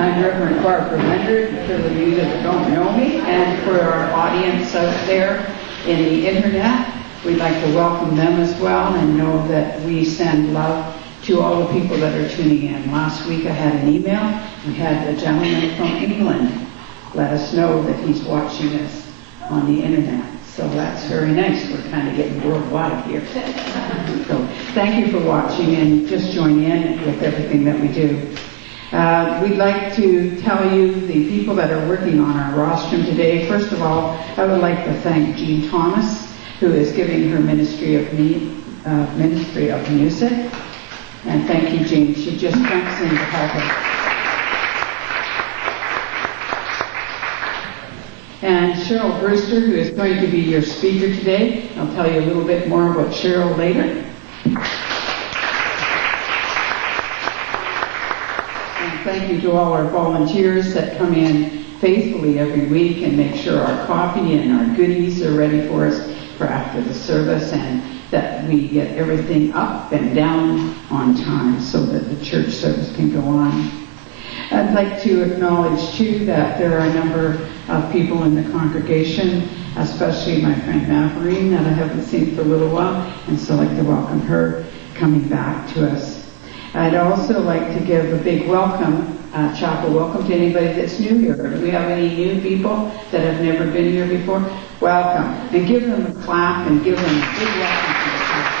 I'm Reverend Barb Leonard, for those of you that don't know me, and for our audience out there in the internet, we'd like to welcome them as well and know that we send love to all the people that are tuning in. Last week I had an email. We had a gentleman from England let us know that he's watching us on the internet. So that's very nice. We're kind of getting worldwide here. So thank you for watching and just join in with everything that we do. We'd like to tell you the people that are working on our rostrum today. First of all, I would like to thank Jean Thomas, who is giving her Ministry of Music. And thank you, Jean. She just jumps in to help us. And Cheryl Brewster, who is going to be your speaker today. I'll tell you a little bit more about Cheryl later. Thank you to all our volunteers that come in faithfully every week and make sure our coffee and our goodies are ready for us for after the service, and that we get everything up and down on time so that the church service can go on. I'd like to acknowledge, too, that there are a number of people in the congregation, especially my friend Maverine, that I haven't seen for a little while, and so I'd like to welcome her coming back to us. I'd also like to give a big welcome, chapel welcome, to anybody that's new here. Do we have any new people that have never been here before? welcome. And give them a clap and give them a big welcome to the church.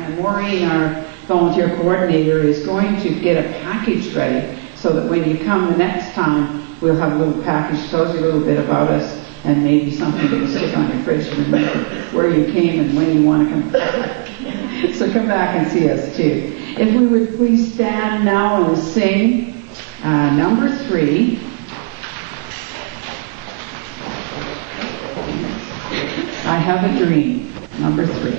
And Maureen, our volunteer coordinator, is going to get a package ready so that when you come the next time, we'll have a little package that tells you a little bit about us and maybe something that will stick on your fridge to remember where you came and when you want to come back. So come back and see us too. If we would please stand now and sing number 3. I have a dream, number 3.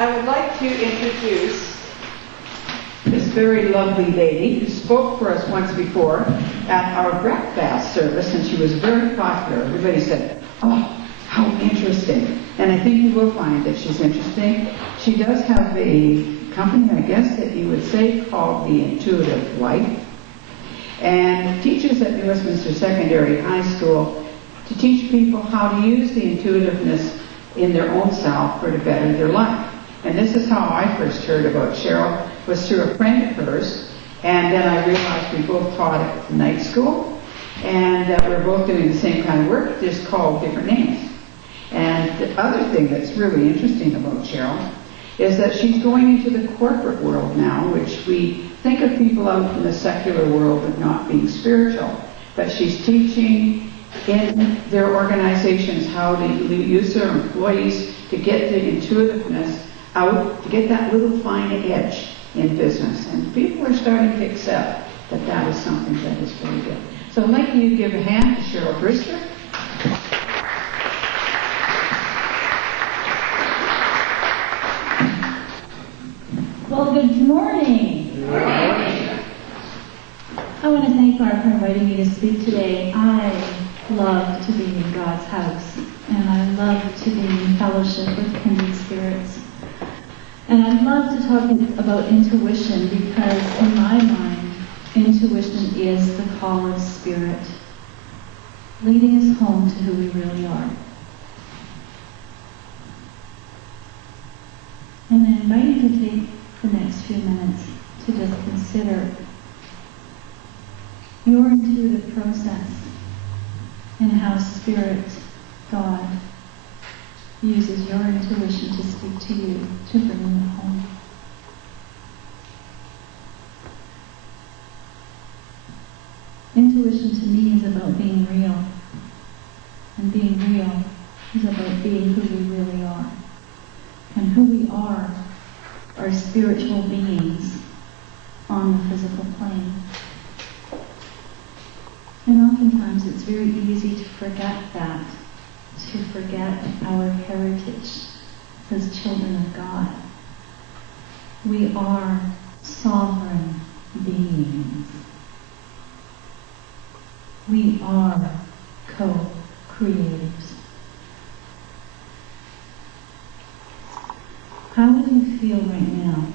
I would like to introduce this very lovely lady who spoke for us once before at our breakfast service, and she was very popular. Everybody said, "Oh, how interesting." And I think you will find that she's interesting. She does have a company, I guess, that you would say, called The Intuitive Life, and teaches at New Westminster Secondary High School to teach people how to use the intuitiveness in their own self for to better their life. And this is how I first heard about Cheryl, was through a friend of hers, and then I realized we both taught at the night school, and that we're both doing the same kind of work, just called different names. And the other thing that's really interesting about Cheryl is that she's going into the corporate world now, which we think of people out in the secular world of not being spiritual, but she's teaching in their organizations how to use their employees to get the intuitiveness out, to get that little fine edge in business. And people are starting to accept that that is something that is very good. So I'd like you to give a hand to Cheryl Brister. Well, good morning. Good morning. I want to thank Barb for inviting me to speak today. I love to be in God's house, and I love to be in fellowship with kindred spirits. And I'd love to talk about intuition because, in my mind, intuition is the call of spirit, leading us home to who we really are. And I invite you to take the next few minutes to just consider your intuitive process and how Spirit, God, uses your intuition to speak to you, to bring you home. Intuition to me is about being real. And being real is about being who we really are. And who we are spiritual beings on the physical plane. And oftentimes it's very easy to forget that, to forget our heritage as children of God. We are sovereign beings. We are co-creators. How would you feel right now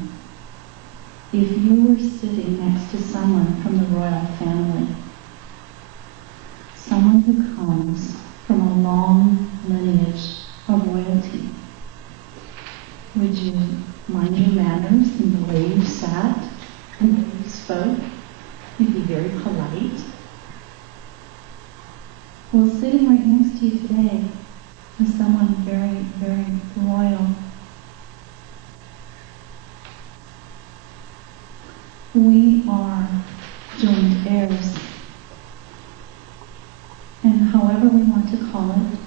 if you were sitting next to someone from the royal family? Someone who comes from a long lineage of royalty. Would you mind your manners and the way you sat and the way you spoke? You'd be very polite. Well, sitting right next to you today is someone very, very royal. We are joint heirs. And however we want to call it,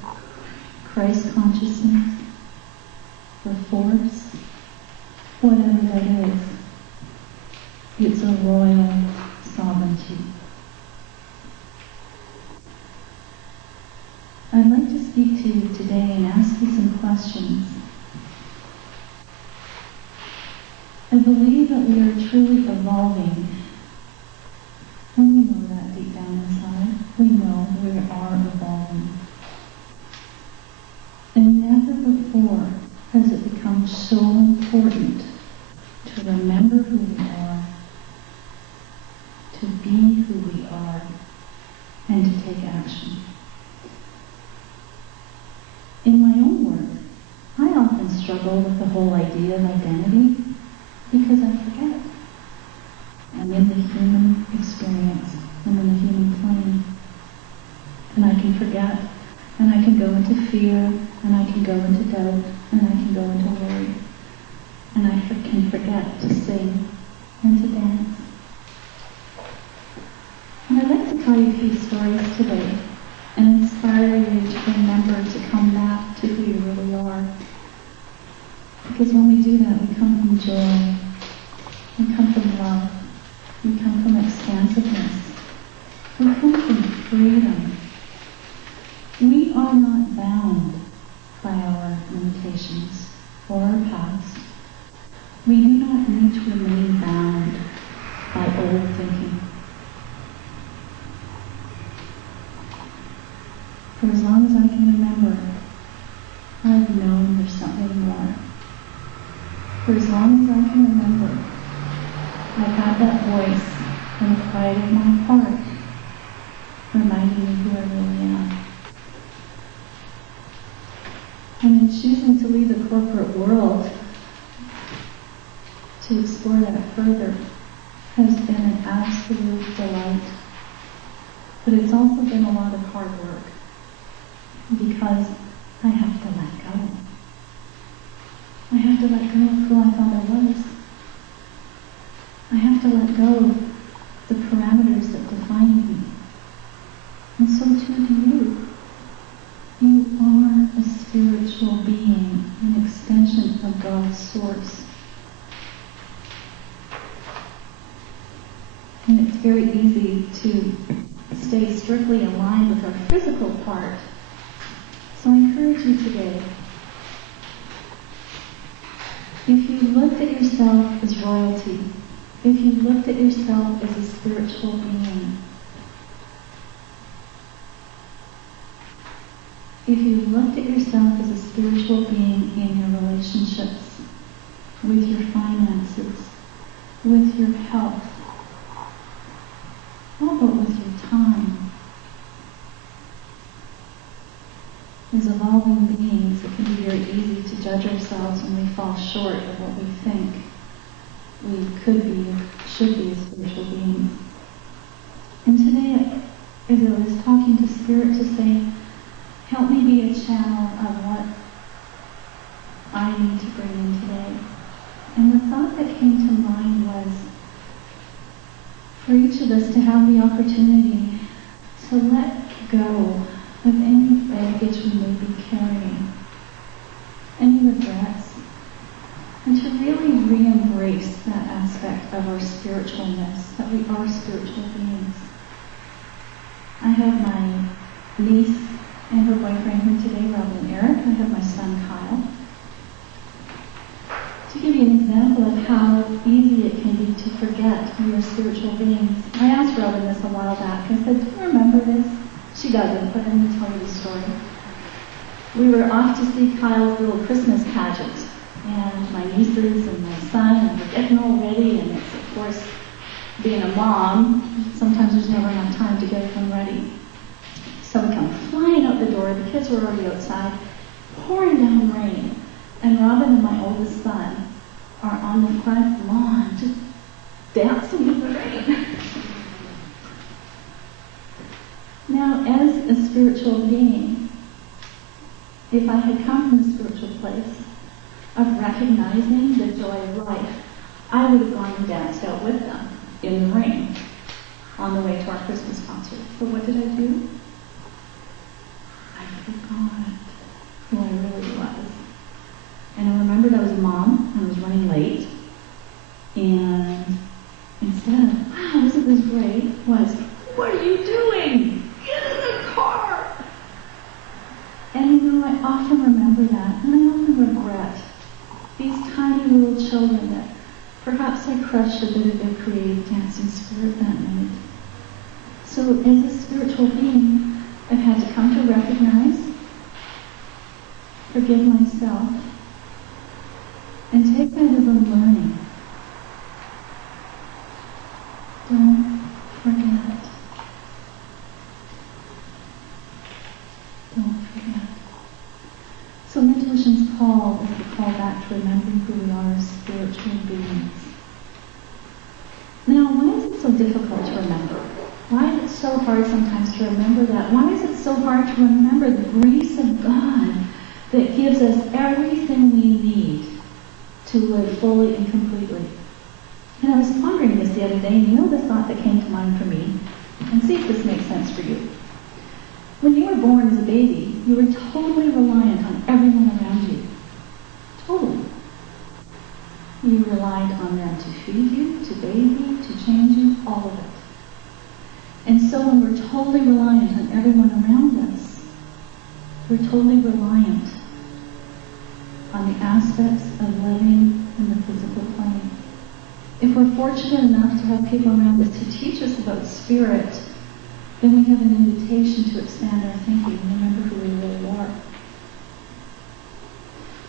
Christ consciousness, the force, whatever that is, it's a royal sovereignty. I'd like to speak to you today and ask you some questions. I believe that we are truly evolving. And we know that deep down inside. We know we are evolving. And never before has it become so important to remember who we are, to be who we are, and to take action. In my own work, I often struggle with the whole idea of identity because I forget. I'm in the human experience. I'm in the human plane. And I can forget. And I can go into fear. And I can go into doubt. And I can go into worry. And I can forget to sing and to dance. And I'd like to tell you a few stories today and inspire you to remember to come back to who you really are. Because when we do that, we come from joy. We come from love. We come from expansiveness. We come from freedom. We are not bound by our limitations or our past. We do not need to remain bound by old thinking. For as long as I can remember, I've known there's something more. For as long as I can remember, I've had that voice in the quiet of my heart reminding me who I really am. And in choosing to leave the corporate world to explore that further has been an absolute delight. But it's also been a lot of hard work because I have to let go. I have to let go of who I thought I was. I have to let go of the parameters that define me. And so too do you. You are a spiritual being, an extension of God's source. And it's very easy to stay strictly aligned with our physical part. So I encourage you today, if you looked at yourself as royalty, if you looked at yourself as a spiritual being, if you looked at yourself as a spiritual being in your relationships, with your finances, with your health, how about with your time? As evolving beings, it can be very easy to judge ourselves when we fall short of what we think we could be, should be as spiritual beings. And today, as I was talking to Spirit to say, help me be a channel of what I need to bring in today. And the thought that came to mind was, for each of encourages us to have the opportunity to let go of any baggage we may be carrying, any regrets, and to really re-embrace that aspect of our spiritualness, that we are spiritual beings. I have my niece and her boyfriend here today, Rob and Eric. I have my son, Kyle. To give you an example of how easy it can be to forget we are spiritual beings, I asked Robin this a while back. I said, do you remember this? She doesn't, but I'm going to tell you the story. We were off to see Kyle's little Christmas pageant, and my nieces and my son, and we're getting all ready, and it's, of course, being a mom, sometimes there's never enough time to get them ready. So we come flying out the door, the kids were already outside, pouring down rain, and Robin and my oldest son are on the front lawn, just dancing in the rain. Now, as a spiritual being, if I had come from a spiritual place of recognizing the joy of life, I would have gone and danced out with them in the rain on the way to our Christmas concert. But what did I do? I forgot who I really was. And I remembered I was a mom, and I was running late, and instead of, wow, isn't this great, was, what are you doing? Get in the car! And you know, I often remember that, and I often regret these tiny little children that perhaps I crushed a bit of their creative dancing spirit that night. So as a spiritual being, I've had to come to recognize, forgive myself, and take that as a learning. Don't forget. Don't forget. So intuition's call is the call back to remembering who we are as spiritual beings. Now, why is it so difficult to remember? Why is it so hard sometimes to remember that? Why is it so hard to remember the grace of God that gives us everything we need to live fully and completely? And I was pondering this the other day, and you know the thought that came to mind for me, and see if this makes sense for you. When you were born as a baby, you were totally reliant on everyone around you. Totally. You relied on them to feed you, to bathe you, to change you, all of it. And so when we're totally reliant on everyone around us, we're totally reliant on the aspects of living in the physical plane. If we're fortunate enough to have people around us to teach us about spirit, then we have an invitation to expand our thinking and remember who we really are.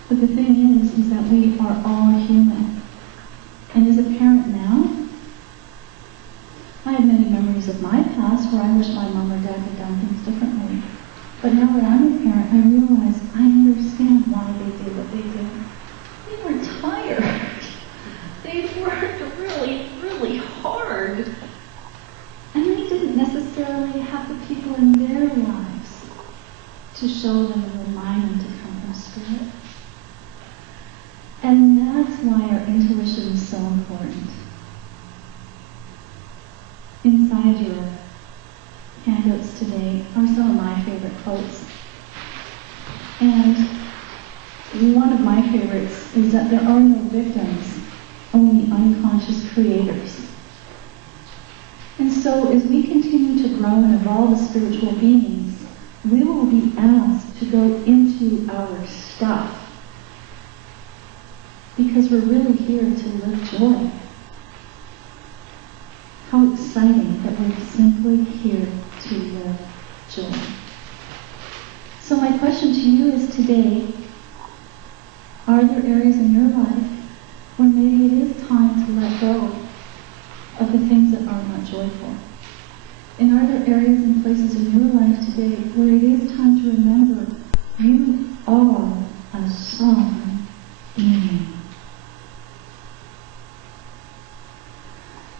But the thing is that we are all human. And as a parent now, I have many memories of my past where I wish my mom or dad had done things differently. But now that I'm a parent, I realize I understand why they did what they did. They were tired. They worked really, really hard. And they didn't necessarily have the people in their lives to show them and remind them to come from spirit. And that's why our intuition is so important. Inside your handouts today are some of my favorite quotes. And one of my favorites is that there are no victims, only unconscious creators. And so as we continue to grow and evolve as spiritual beings, we will be asked to go into our stuff, because we're really here to live joy. How exciting that we're simply here to live joy. So my question to you is today, are there areas in your life where maybe it is time to let go of the things that are not joyful? And are there areas and places in your life today where it is time to remember you are a sovereign being?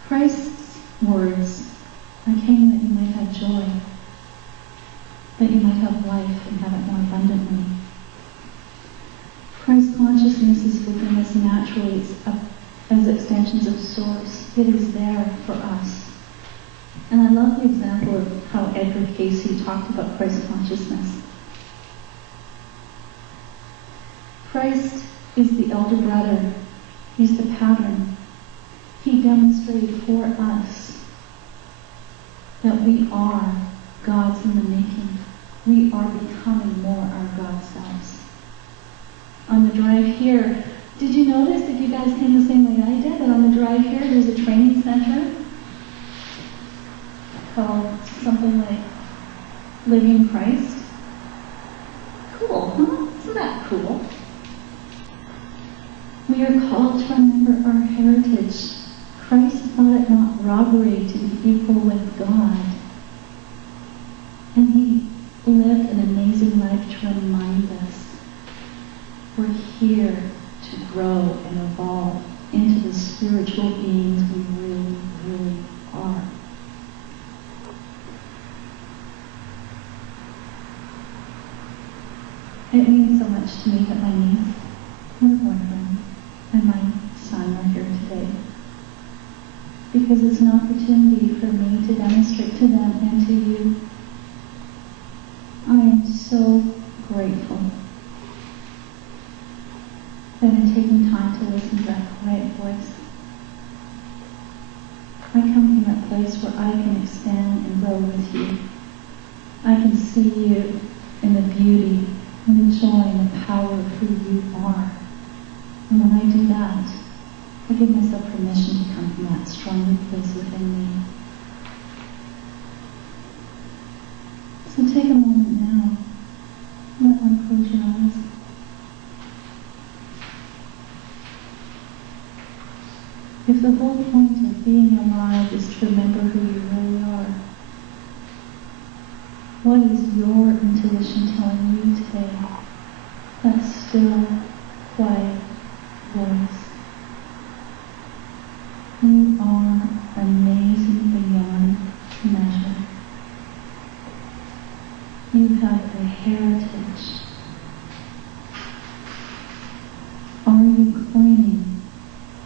Christ's words, I came that you might have joy, that you might have life and have it more abundantly. Christ consciousness is within us naturally as extensions of Source. It is there for us. And I love the example of how Edgar Casey talked about Christ consciousness. Christ is the elder brother. He's the pattern. He demonstrated for us that we are God's in the making. We are becoming more our God selves. On the drive here, did you notice, if you guys came the same way I did, that on the drive here there's a training center called something like Living Christ? Cool, huh? Isn't that cool? We are called to remember our heritage. Christ thought it not robbery to be equal with God. And he lived an amazing life to remind us we're here to grow and evolve into the spiritual beings we really, really are. It means so much to me that my niece, my boyfriend, and my son are here today. Because it's an opportunity for me to demonstrate to them and to you. I am so grateful that in taking time to listen to that quiet voice, I come from a place where I can expand and grow with you. I can see you in the beauty and the joy and the power of who you are. And when I do that, I give myself permission to come from that stronger place within me. So take a moment now. Let one close your eyes. If the whole point of being alive is to remember who you really are, what is your intuition telling you today? That still, quiet voice. You are amazing beyond measure. You have a heritage. Are you claiming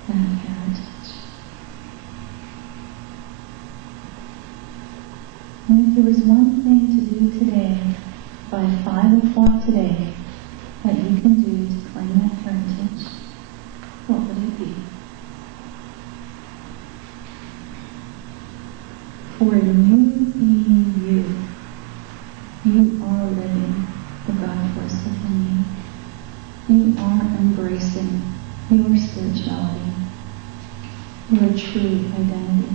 that heritage? And if there was one thing to do today, by 5 o'clock today, that you can do to claim that heritage, what would it be? For you being you are living the God force within you. You are embracing your spirituality, your true identity.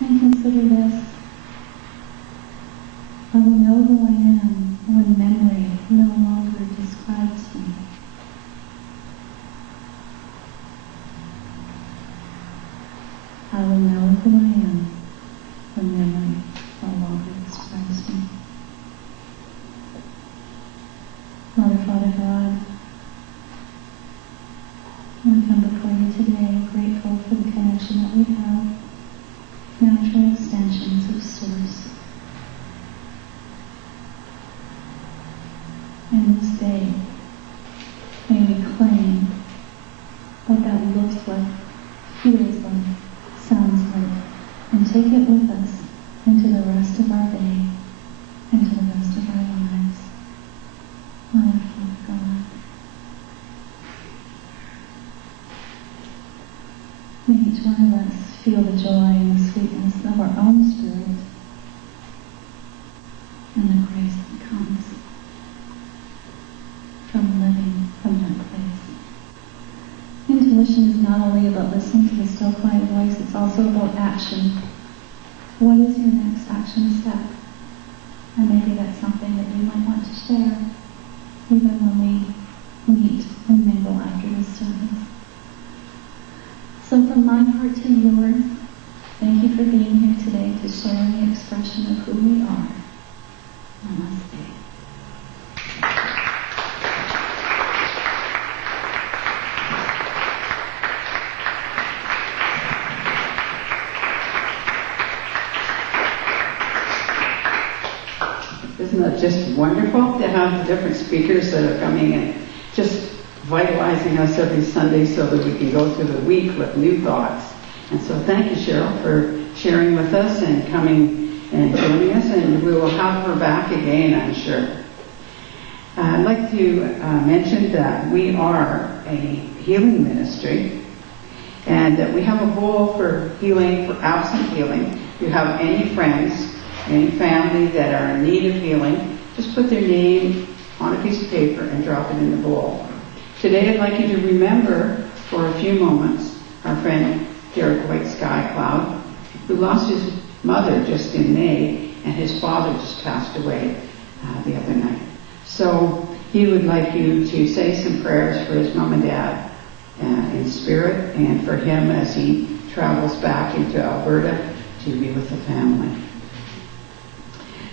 And consider this. I will know who I am when memory no longer describes me. I will know who I am when memory no longer describes me. Mother, Father God, we come before you today grateful for the connection that we have, natural extensions of Source. In this day, may we claim what that looks like, feels like, sounds like, and take it with us into the rest of our day, into the rest of our lives. Mother, Father God, may each one of us feel the joy and the sweetness of our own spirit and the grace that comes from living from that place. Intuition is not only about listening to the still quiet voice, it's also about action. What is your next action step? And maybe that's something that you might want to share, even when we meet and mingle after this service. So from my heart to yours, thank you for being here today to share the expression of who we are. Namaste. Isn't that just wonderful to have the different speakers that are coming and just vitalizing us every Sunday so that we can go through the week with new thoughts. And so thank you, Cheryl, for sharing with us and coming and joining us, and we will have her back again, I'm sure. I'd like to mention that we are a healing ministry, and that we have a goal for healing, for absent healing. If you have any friends, any family that are in need of healing, just put their name on a piece of paper and drop it in the bowl. Today I'd like you to remember for a few moments our friend Derrick Whiteskycloud, who lost his mother just in May, and his father just passed away the other night. So he would like you to say some prayers for his mom and dad in spirit, and for him as he travels back into Alberta to be with the family.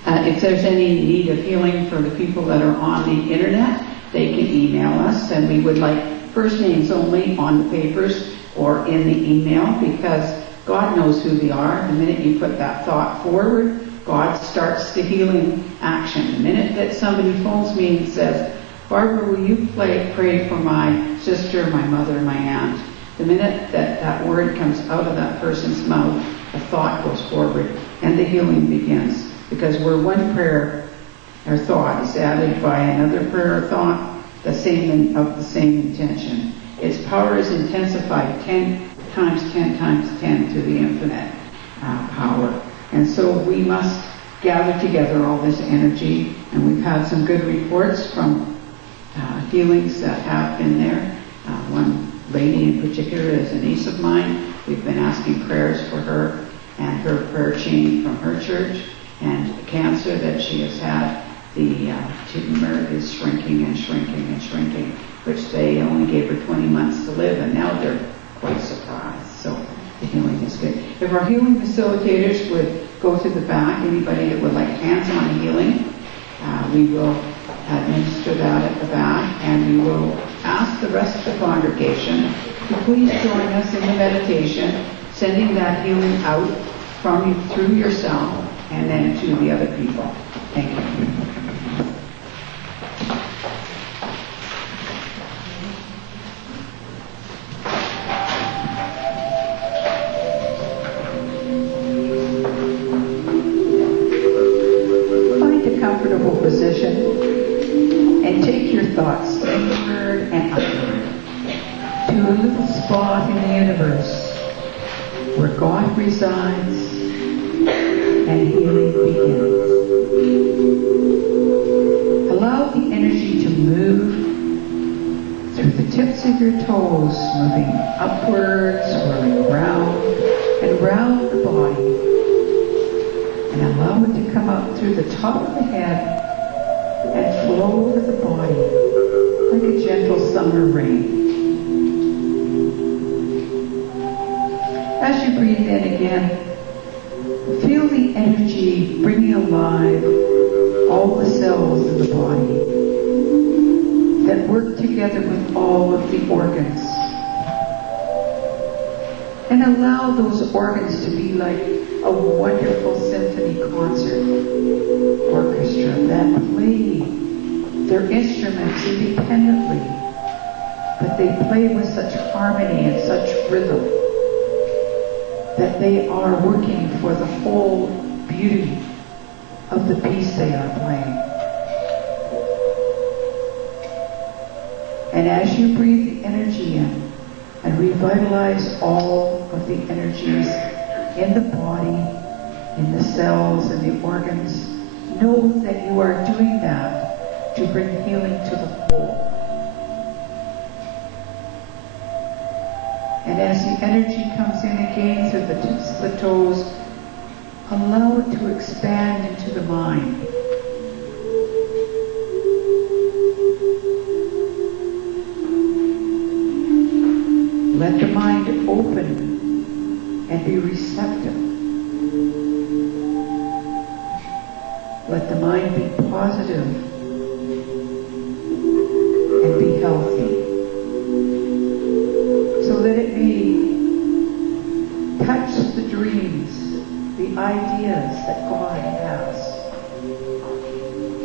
If there's any need of healing for the people that are on the internet, they can email us, and we would like first names only on the papers or in the email, because God knows who they are. The minute you put that thought forward, God starts the healing action. The minute that somebody phones me and says, Barbara, will you pray for my sister, my mother, my aunt? The minute that that word comes out of that person's mouth, a thought goes forward and the healing begins. Because where one prayer or thought is added by another prayer or thought, of the same intention, its power is intensified 10 times 10 times 10 to the infinite power. And so we must gather together all this energy, and we've had some good reports from healings that have been there. One lady in particular is a niece of mine. We've been asking prayers for her and her prayer chain from her church, and the cancer that she has had, the tumor is shrinking and shrinking and shrinking, which they only gave her 20 months to live, and now they're quite surprised. So the healing is good. If our healing facilitators would go to the back, anybody that would like hands-on healing, we will administer that at the back, and we will ask the rest of the congregation to please join us in the meditation, sending that healing out from you through yourself and then to the other people. Thank you. Comfortable position and take your thoughts inward and upward to a little spot in the universe where God resides and healing begins. Allow the energy to move through the tips of your toes, moving upwards, swirling around and round the body. And allow it to come up through the top of the head and flow over the body like a gentle summer rain. As you breathe in again, feel the energy bringing alive all the cells in the body that work together with all of the organs. And allow those organs to be like a wonderful symphony concert orchestra that play their instruments independently, but they play with such harmony and such rhythm that they are working for the whole beauty of the piece they are playing. And as you breathe the energy in and revitalize all of the energies in the body, in the cells, and the organs, know that you are doing that to bring healing to the whole. And as the energy comes in again through the tips of the toes, allow it to expand into the mind. Let the mind open and be receptive. Let the mind be positive and be healthy, so that it may touch the dreams, the ideas that God has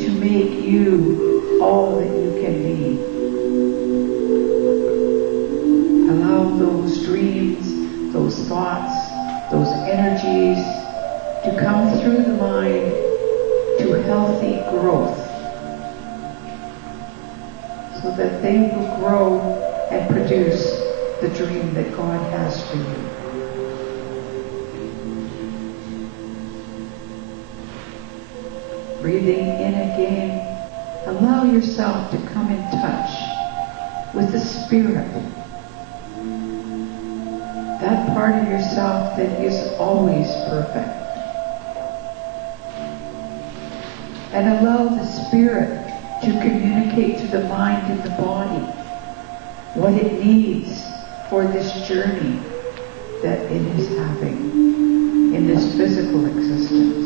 to make you all that you can be. those thoughts, those energies to come through the mind to healthy growth, so that they will grow and produce the dream that God has for you. Breathing in again, allow yourself to come in touch with the Spirit, that part of yourself that is always perfect. And allow the Spirit to communicate to the mind and the body what it needs for this journey that it is having in this physical existence.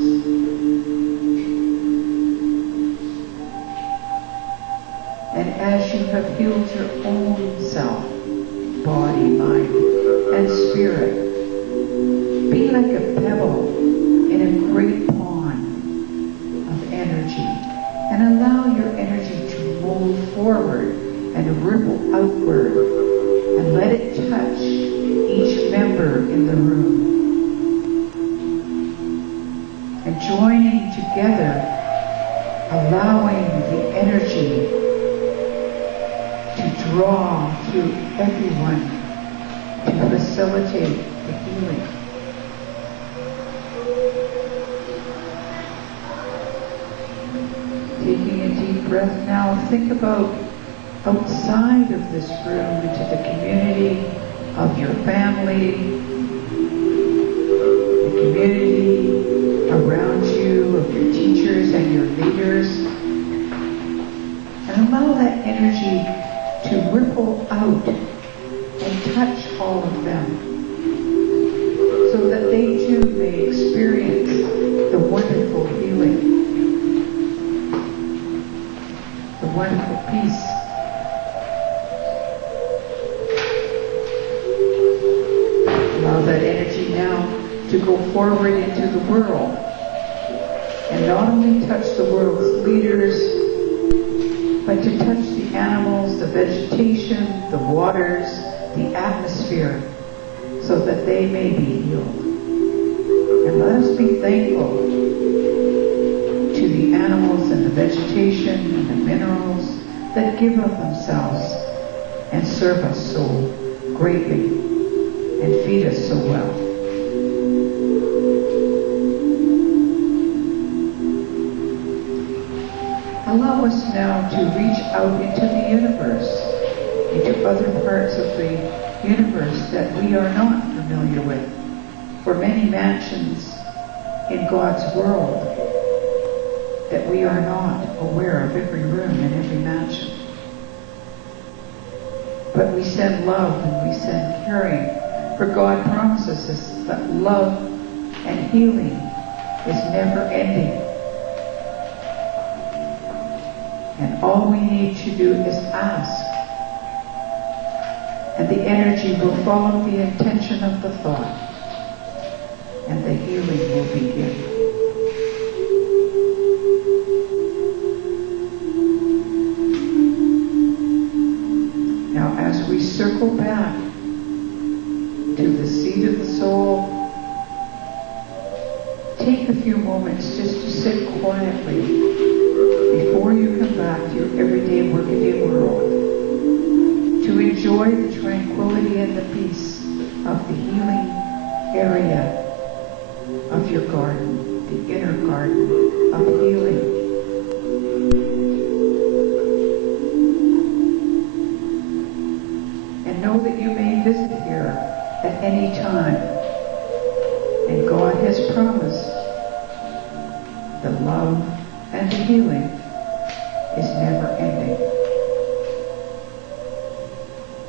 And as you have healed your own self, body, mind, and spirit, be like a pebble in a great pond of energy, and allow your energy to move forward and ripple outward, and let it touch each member in the room. And joining together, allowing the energy to draw through everyone to facilitate the healing. Taking a deep breath now, think about outside of this room, into the community of your family, the community around you, of your teachers and your leaders, and allow that energy to ripple out and touch all of them, so that they too may experience the wonderful healing, the wonderful peace. Allow that energy now to go forward into the world, and not only touch the world's leaders, but to touch the animals, the vegetation, the waters, the atmosphere, so that they may be healed. And let us be thankful to the animals and the vegetation and the minerals that give of themselves and serve us so greatly and feed us so well. Allow us now to reach out into the universe, into other parts of the universe that we are not familiar with. For many mansions in God's world that we are not aware of, every room in every mansion. But we send love and we send caring, for God promises us that love and healing is never ending. And all we need to do is ask. And the energy will follow the intention of the thought. And the healing will begin. Now as we circle back to the seat of the soul, take a few moments just to sit quietly before you come back to your everyday, workaday world, to enjoy the tranquility and the peace of the healing area of your garden, the inner garden of healing. And know that you may visit here at any time. And God has promised the love and the healing is never ending.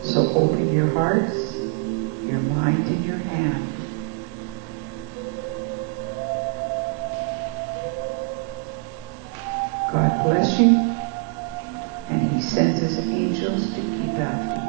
So open your hearts, your mind, and your hand. God bless you, and He sends His angels to keep after you.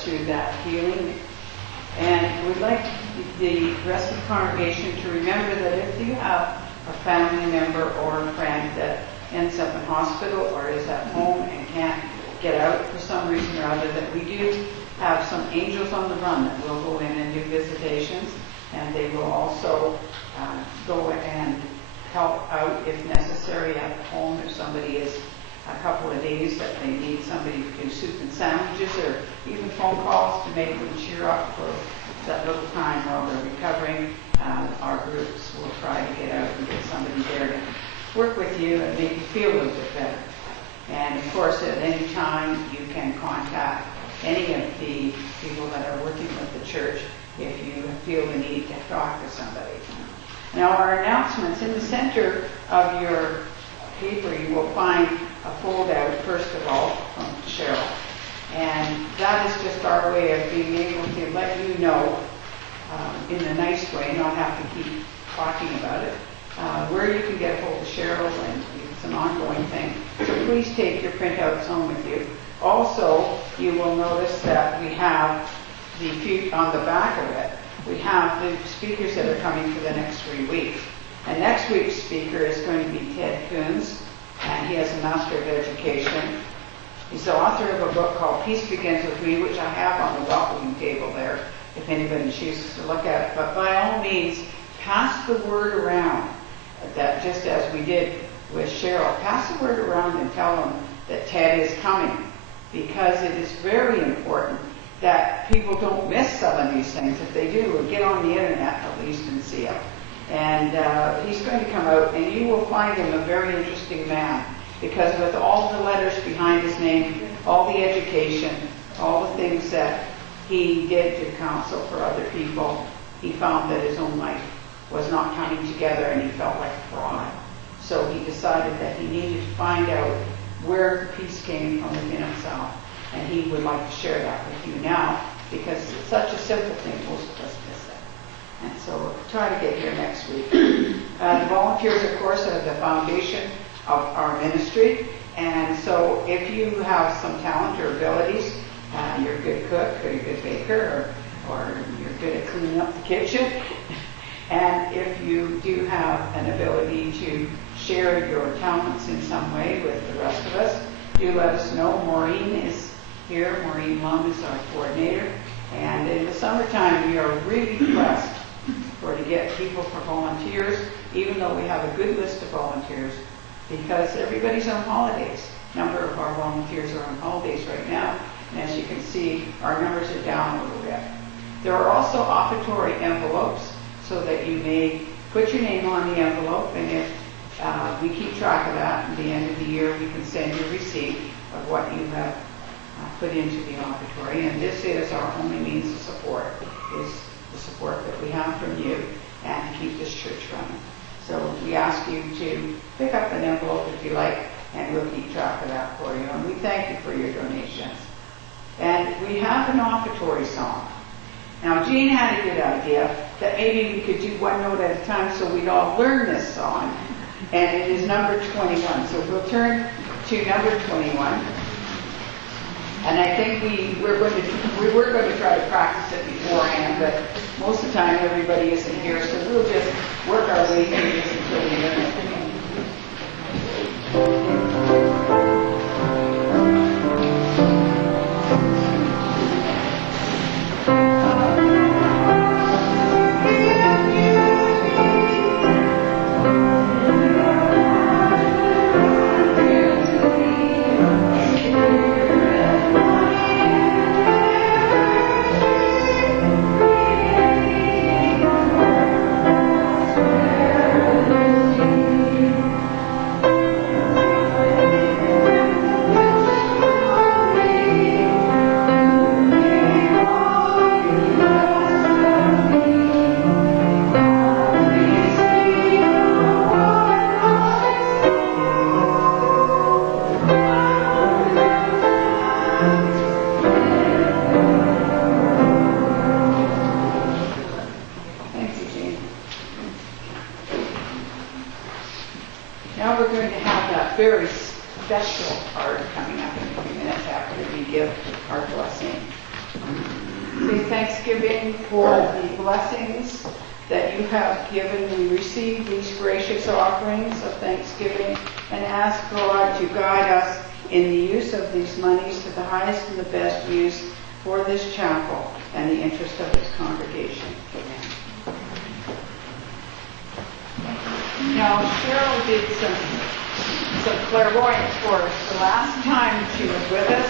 us through that healing. And we'd like the rest of the congregation to remember that if you have a family member or a friend that ends up in hospital or is at home and can't get out for some reason or other, that we do have some angels on the run that will go in and do visitations, and they will also go and help out if necessary at home if somebody is a couple of days that they need somebody to do soup and sandwiches, or even phone calls to make them cheer up for that little time while they're recovering. Our groups will try to get out and get somebody there to work with you and make you feel a little bit better. And of course, at any time you can contact any of the people that are working with the church if you feel the need to talk to somebody. Now, our announcements, in the center of your paper you will find a foldout, first of all, from Cheryl. And that is just our way of being able to let you know, in a nice way, not have to keep talking about it, where you can get a hold of Cheryl, and it's an ongoing thing. So please take your printouts home with you. Also, you will notice that we have on the back of it, we have the speakers that are coming for the next 3 weeks. And next week's speaker is going to be Ted Coons, and he has a Master of Education. He's the author of a book called Peace Begins With Me, which I have on the welcoming table there, if anybody chooses to look at it. But by all means, pass the word around, that just as we did with Cheryl, pass the word around and tell them that Ted is coming, because it is very important that people don't miss some of these things. If they do, get on the internet at least and see them. And he's going to come out, and you will find him a very interesting man, because with all the letters behind his name, all the education, all the things that he did to counsel for other people, he found that his own life was not coming together, and he felt like a fraud. So he decided that he needed to find out where the peace came from within himself, and he would like to share that with you now, because it's such a simple thing, most of us miss it. And so we'll try to get here next week. The volunteers, of course, are the foundation of our ministry. And so if you have some talent or abilities, you're a good cook, or you're a good baker, or you're good at cleaning up the kitchen, and if you do have an ability to share your talents in some way with the rest of us, do let us know. Maureen is here. Maureen Lum is our coordinator. And in the summertime, we are really pressed to get people for volunteers, even though we have a good list of volunteers, because everybody's on holidays. A number of our volunteers are on holidays right now, and as you can see, our numbers are down a little bit. There are also offertory envelopes, so that you may put your name on the envelope, and if we keep track of that, at the end of the year we can send you a receipt of what you have put into the offertory. And this is our only means of support, is the support that we have from you, and to keep this church running. So we ask you to pick up an envelope if you like, and we'll keep track of that for you. And we thank you for your donations. And we have an offertory song. Now, Jean had a good idea that maybe we could do one note at a time so we'd all learn this song. And it is number 21. So we'll turn to number 21. And I think we were going to try to practice it beforehand, but most of the time everybody isn't here, so we'll just work our way through this until we learn it. Say thanksgiving for the blessings that you have given. We receive these gracious offerings of thanksgiving and ask God to guide us in the use of these monies to the highest and the best use for this chapel and the interest of its congregation. Amen. Now, Cheryl did some clairvoyance for us the last time she was with us,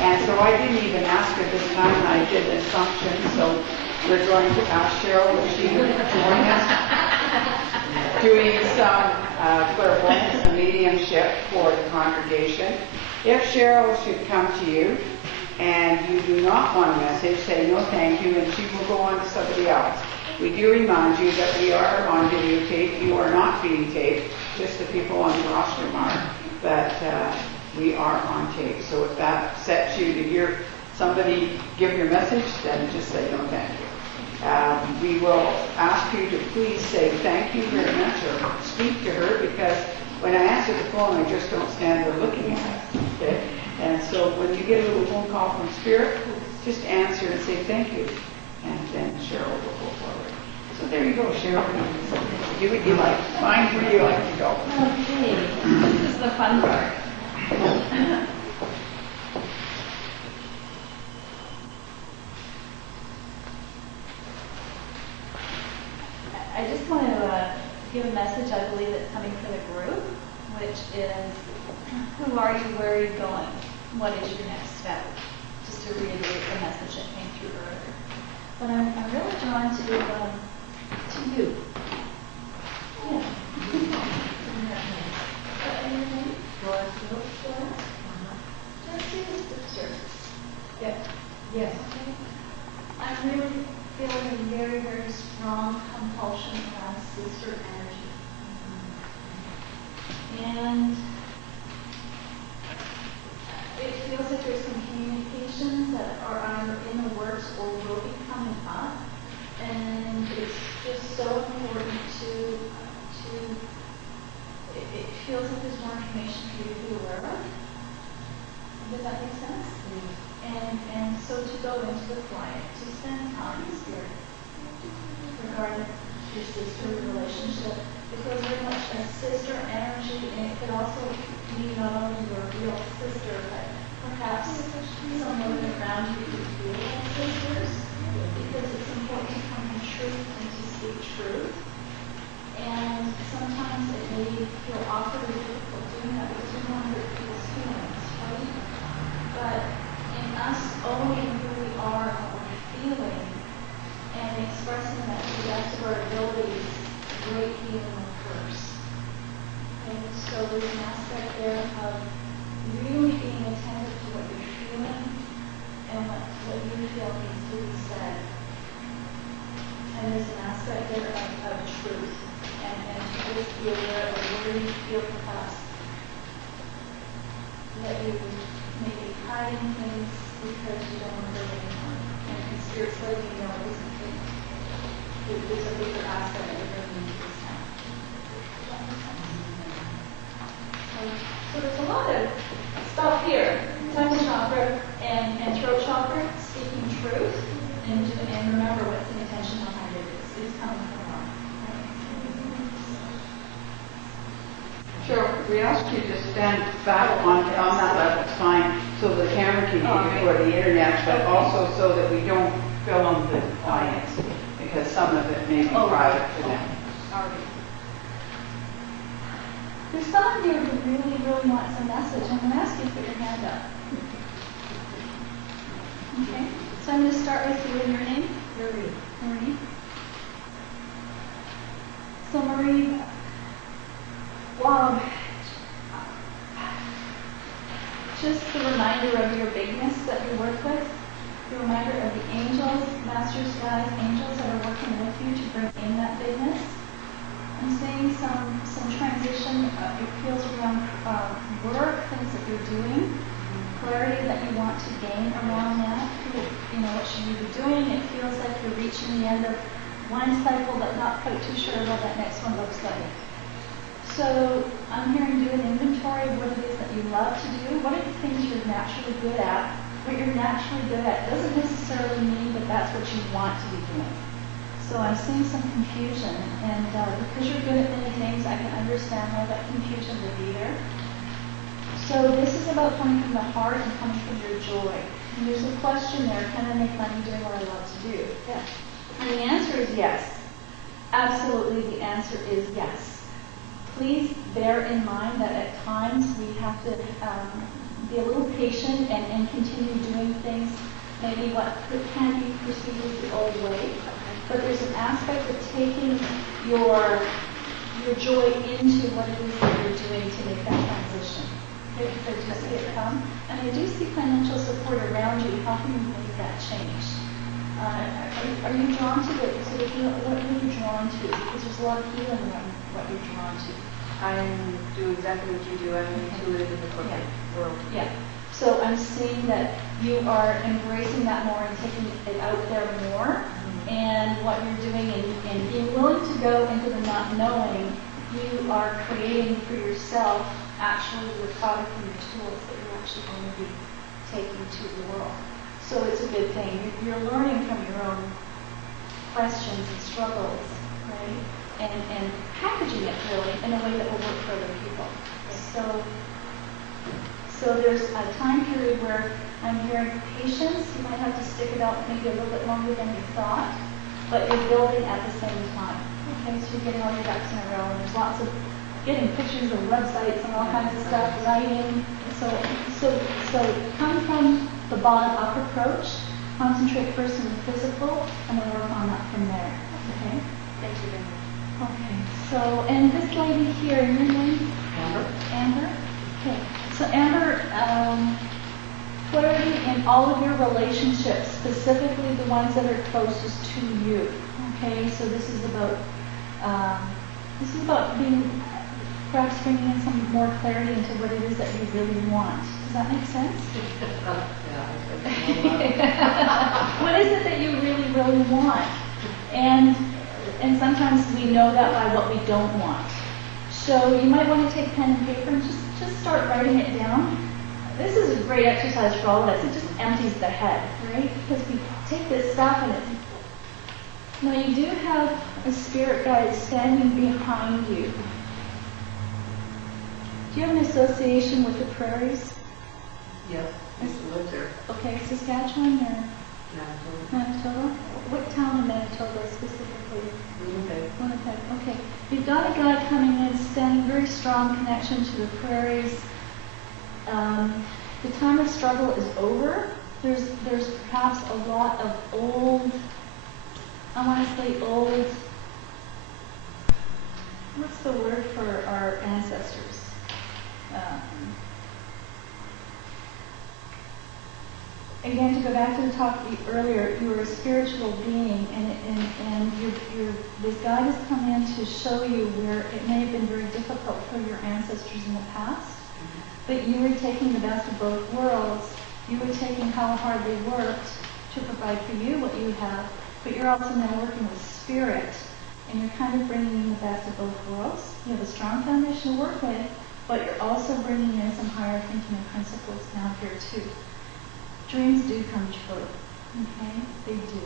and so I didn't even ask her this time. I did an assumption, so we're going to ask Cheryl if she would join us doing some clairvoyance and mediumship for the congregation. If Cheryl should come to you and you do not want a message, say no thank you, and she will go on to somebody else. We do remind you that we are on videotape. You are not being taped, just the people on the roster mark, but we are on tape. So if that sets you to hear somebody give your message, then just say no thank you. We will ask you to please say thank you very much or speak to her, because when I answer the phone, I just don't stand there looking at us. Okay? And so when you get a little phone call from Spirit, just answer and say thank you, and then Cheryl will go forward. So there you go, Cheryl. Do what you like. Find where you like to go. Okay, this is the fun part. I just want to give a message I believe that's coming for the group, which is, who are you, where are you going? What is your next step? Just to reiterate the message that came through earlier. But I'm really drawn to you. Yeah. Just see this picture. Yeah. Yes. Okay. I'm really feeling a very, very strong compulsion around sister energy. And it feels like there's some communications that are either in the works or will be coming up. And it's just so important to it feels like there's more information for you to be aware of. Does that make sense? And so to go into the quiet, to spend time in spirit regarding your sister relationship. It feels very much a sister energy, and it could also be not only your real sister, but perhaps someone around you who feel like sisters, because it's important to come to truth and to speak truth. And sometimes it may feel awkward or difficult doing that because we don't want to hurt people's feelings, right? But in us owning who we are and what we're feeling and expressing that to the best of our abilities, great healing occurs. And so there's an aspect there of really being attentive to what you're feeling and what you feel needs to be said. And there's an aspect there of truth. And to just be aware of where you feel perhaps that you may be hiding things because you don't want to hurt anyone. And Spirit's letting you know there's a bigger aspect that you're bringing into this now. So there's a lot of stuff here. Tongue chakra and throat chakra, speaking truth, and remember what's the intention behind it. It's coming from God. Sure. We ask you to stand back on that level, it's fine, so the camera can hear you for the internet, but also so that we don't film the audience, because some of it may be private for them. There's someone here who really, really wants a message. I'm going to ask you to put your hand up. Okay? So I'm going to start with you and your name. Marie. So Marie, wow, just the reminder of your bigness that you work with, the reminder of the angels, masters, guides, angels that are working with you to bring in that bigness. I'm seeing some transition. It feels around work, things that you're doing, clarity that you want to gain around that. What should you be doing? It feels like you're reaching the end of one cycle, but not quite too sure what that next one looks like. So I'm hearing do an inventory of what it is that you love to do. What are the things you're naturally good at what you're naturally good at doesn't necessarily mean that that's what you want to be doing. So I'm seeing some confusion, and because you're good at many things, I can understand why that confusion would be there. So this is about coming from the heart and coming from your joy. And there's a question there, can I make money doing what I love to do? Yes. And the answer is yes. Absolutely, the answer is yes. Please bear in mind that at times we have to be a little patient and continue doing things, maybe what can be perceived as the old way. But there's an aspect of taking your joy into what it is that you're doing to make that transition. Okay, so do you see it come? And I do see financial support around you helping you make that change. Are you drawn to it? So what are you drawn to? Because there's a lot of healing around what you're drawn to. I do exactly what you do. I'm intuitive in the corporate world. Yeah. So I'm seeing that you are embracing that more and taking it out there more. And what you're doing and being willing to go into the not knowing, you are creating for yourself actually the product and the tools that you're actually going to be taking to the world. So it's a good thing. You're learning from your own questions and struggles, right? And packaging it really in a way that will work for other people. So there's a time period where I'm hearing patience. You might have to stick it out maybe a little bit longer than you thought, but you're building at the same time. Okay, so you're getting all your ducks in a row, and there's lots of getting pictures of websites and all kinds of stuff, writing. So come from the bottom-up approach. Concentrate first on the physical, and then work on that from there. Okay. Thank you very much. Okay. So, and this lady here, your name? Amber. Amber. Okay. So Amber, clarity in all of your relationships, specifically the ones that are closest to you. Okay, so this is about being, perhaps bringing in some more clarity into what it is that you really want. Does that make sense? What is it that you really, really want? And sometimes we know that by what we don't want. So you might want to take pen and paper and just start writing it down. This is a great exercise for all of us. It just empties the head, right? Because we take this stuff and it's... Now you do have a spirit guide standing behind you. Do you have an association with the prairies? Yes, I used to live there. Okay, Saskatchewan or Manitoba. Manitoba? What town in Manitoba specifically? Winnipeg. Winnipeg. Okay. You've got a guy coming in, standing very strong connection to the prairies. The time of struggle is over. There's perhaps a lot of old, I want to say old, what's the word for our ancestors? Again, to go back to the talk earlier, you were a spiritual being, and this guide has come in to show you where it may have been very difficult for your ancestors in the past, but you were taking the best of both worlds. You were taking how hard they worked to provide for you what you have, but you're also now working with spirit, and you're kind of bringing in the best of both worlds. You have a strong foundation to work with, but you're also bringing in some higher thinking and principles now here too. Dreams do come true, okay? They do.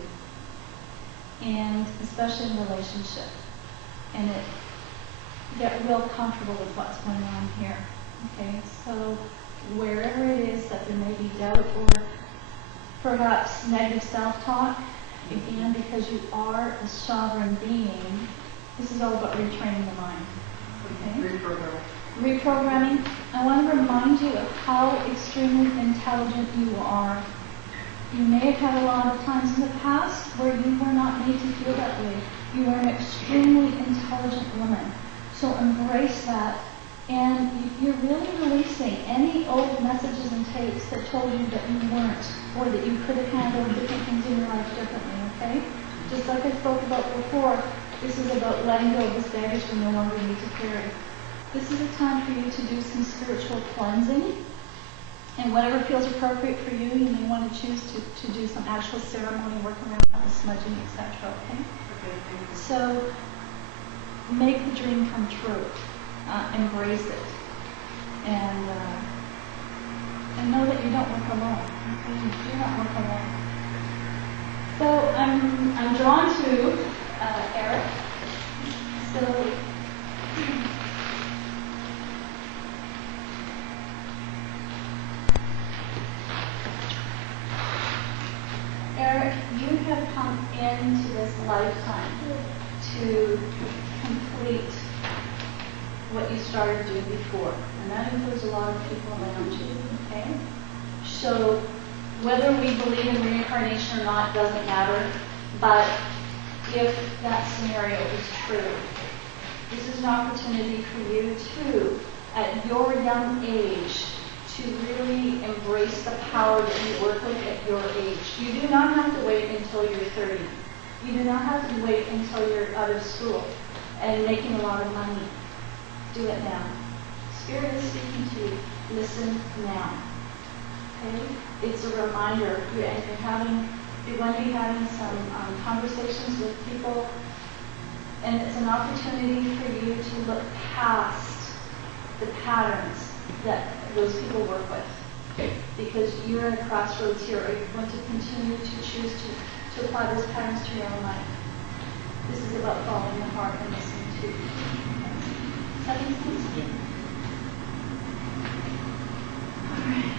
And especially in relationship. And get real comfortable with what's going on here, okay? So wherever it is that there may be doubt or perhaps negative self-talk, again, because you are a sovereign being, this is all about retraining the mind, okay? Reprogramming. I want to remind you of how extremely intelligent you are. You may have had a lot of times in the past where you were not made to feel that way. You are an extremely intelligent woman. So embrace that. And you're really releasing any old messages and tapes that told you that you weren't, or that you could have handled different things in your life differently, okay? Just like I spoke about before, this is about letting go of this baggage you no longer need to carry. This is a time for you to do some spiritual cleansing, and whatever feels appropriate for you, you may want to choose to do some actual ceremony, work around the smudging, etc. Okay? So make the dream come true. Embrace it. And And know that you don't work alone. You do not work alone. So I'm drawn to Eric. So Eric, you have come into this lifetime to complete what you started doing before. And that includes a lot of people around you. Okay? So whether we believe in reincarnation or not doesn't matter. But if that scenario is true, this is an opportunity for you to, at your young age, to really embrace the power that you work with at your age. You do not have to wait until you're 30. You do not have to wait until you're out of school and making a lot of money. Do it now. Spirit is speaking to you. Listen now. Okay? It's a reminder. You're going to be having some conversations with people, and it's an opportunity for you to look past the patterns that those people work with. Because you're at a crossroads here. Are you going to continue to choose to apply those patterns to your own life? This is about following the heart and listening to. Does that make sense? Yeah. All right.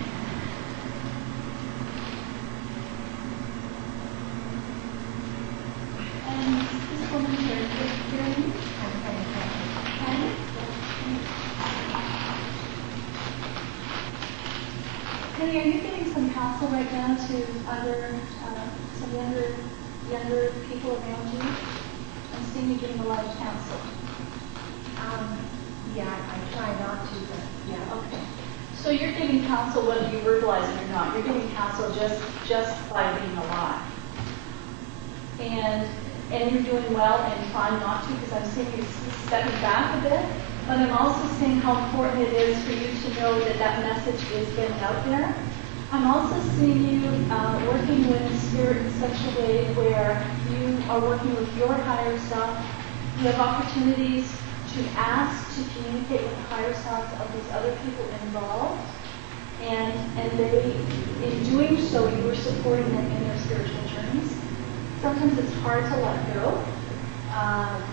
And this woman here, is hearing me? Okay. Penny, are you giving some counsel right now to other, some younger people around you? I'm seeing you giving a lot of counsel. Yeah, I try not to, but yeah. Okay. So you're giving counsel whether you verbalize it or not. You're giving counsel just by being alive. And you're doing well and trying not to, because I'm seeing you stepping back a bit. But I'm also seeing how important it is for you to know that that message is getting out there. I'm also seeing you working with Spirit in such a way where you are working with your higher self. You have opportunities to ask to communicate with the higher selves of these other people involved. And they, in doing so, you are supporting them in their spiritual journeys. Sometimes it's hard to let go,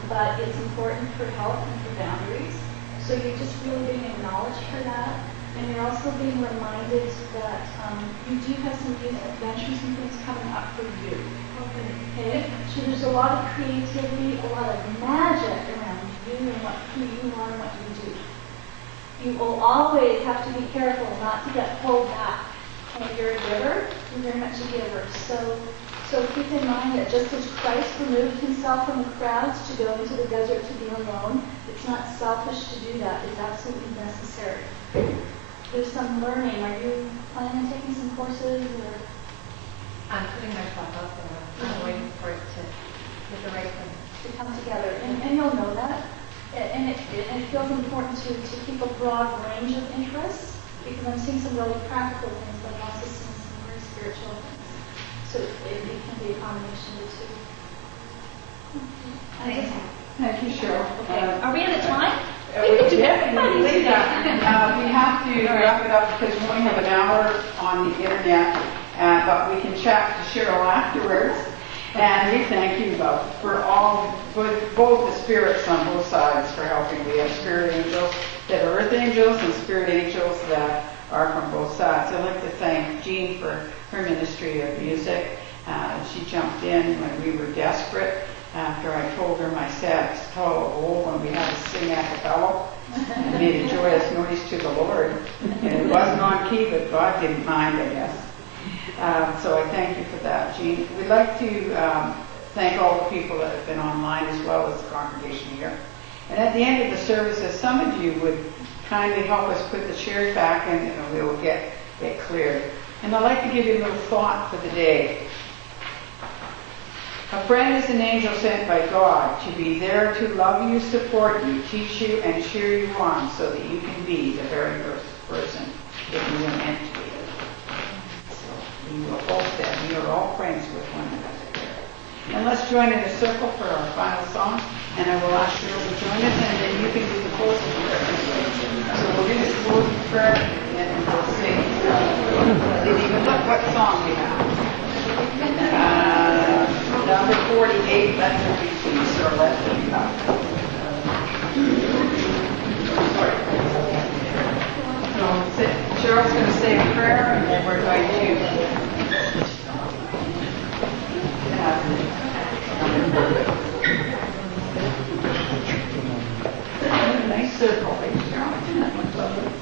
but it's important for health and for boundaries. So you're just really being acknowledged for that. And you're also being reminded that you do have some youth adventures and things coming up for you. Okay? So there's a lot of creativity, a lot of magic around you and who you are and what you do. You will always have to be careful not to get pulled back. And you're a giver, you're very much a giver. So keep in mind that just as Christ removed himself from the crowds to go into the desert to be alone, it's not selfish to do that. It's absolutely necessary. There's some learning. Are you planning on taking some courses? Or? I'm putting myself out there. I'm waiting for it to get the right thing. To come together. And you'll know that. And it feels important to keep a broad range of interests, because I'm seeing some really practical things, but I'm also seeing some very spiritual things. So it can be a combination of the two. Thank you, Cheryl. Okay. Are we out of time? We could do everybody today. We have to wrap it up because we only have an hour on the internet, but we can chat to Cheryl afterwards. And we thank you both for both the spirits on both sides for helping. We have spirit angels that are earth angels and spirit angels that are from both sides. I'd like to thank Jean for her ministry of music. She jumped in when we were desperate. After I told her my sad toll when we had to sing a cappella and made a joyous noise to the Lord. And it wasn't on key, but God didn't mind, I guess. So I thank you for that, Jean. We'd like to thank all the people that have been online as well as the congregation here. And at the end of the services, some of you would kindly help us put the chairs back in and we will get cleared. And I'd like to give you a little thought for the day. A friend is an angel sent by God to be there to love you, support you, teach you, and cheer you on so that you can be the very first person that you were meant to be. So we will hope that we are all friends with one another here. And let's join in a circle for our final song. And I will ask Cheryl to join us, and then you can do the closing prayer. So we'll do the closing prayer, and we'll sing. Didn't even look what song we have. Number 48, Let There Be Peace, or Let There Be Love. So Cheryl's going to say a prayer, and then we're going to have a nice circle, right, Cheryl? That looks lovely.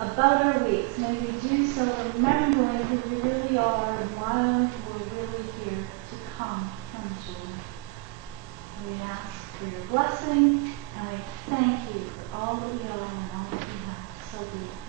About our weeks, may we do so remembering who we really are and why we're really here to come from joy. We ask for your blessing, and we thank you for all that we are and all that we have. So be it.